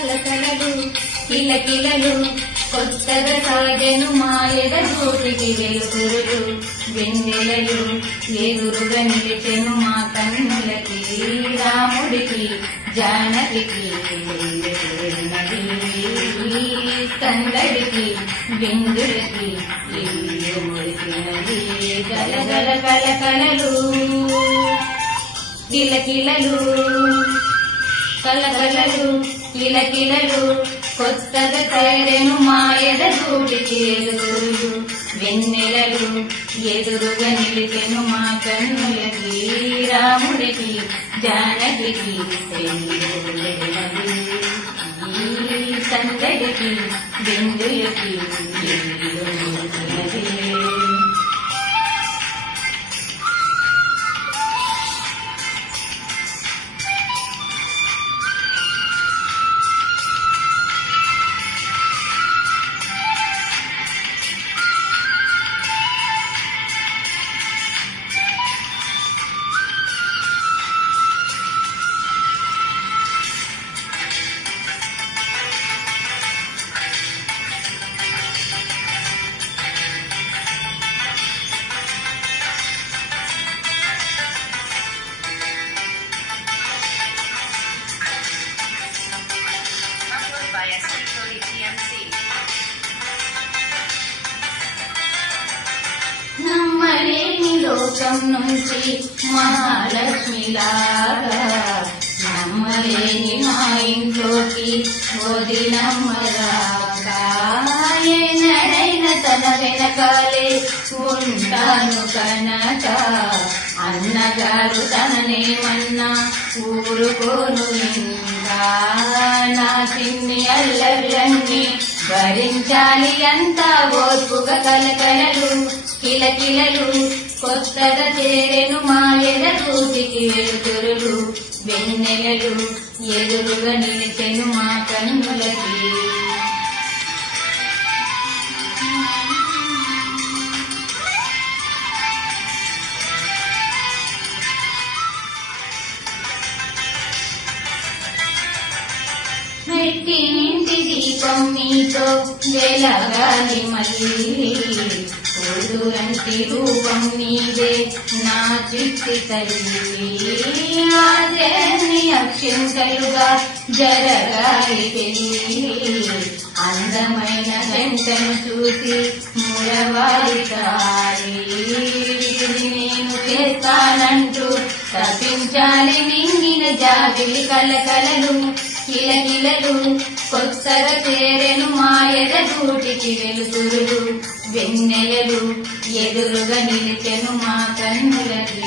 కలకలలు కిలకిలలు కొత్తగా సాగెను మాయద గూటికి వెలుగురులు వెన్నెలలు ఎదురుగా నిలిచెను మా కన్నులకి రాముడికి జానకికి సందడికి బిందులకి మురిసినది గలగల కలకలలు కిలకిలలు కలకలలు కిలకిలలు కొత్తగా తేరెను మాయద గూటికి ఎదురులు వెన్నెలలు ఎదురుగా నిలిచెను మా కన్నులకి రాముడికి జానకికి సందడికి బిందులకి నమ్మలేని లోకం నుంచి మహాలక్ష్మిలాగా నమ్మలేని మా ఇంట్లోకి వదినమ్మరాగాయనైన తన వెనకాలే ఉంటాను కనుక అన్నగారు తననేమన్నా ఊరుకోను ఇంకా నా చిన్ని అల్లర్లన్నీ భరించాలి అంతా ఓర్పుగా కలకలలు కిలకిలలు కొత్తగా చేరెను మాయద గూటికి వెలుతురులు వెన్నెలలు ఎదురుగా నిలిచెను మా కన్నులకి మెట్టినింటి దీపం మీతో వెలగాలి మళ్ళీ కూతురంటి రూపం నీదే నా చిట్టి తల్లి ఆదేని అక్షింతలుగా జరగాలి పెళ్ళి అందమైన గంటను చూసి మురవాలి తాళి నేను చేస్తానంటూ తప్పించాలి నింగిన జాబిలి కలకలలు కిలకిలలు కొత్తగా చేరెను మాయద గూటికి వెలుతురులు వెన్నెలలు ఎదురుగా నిలిచెను మా కన్నులకి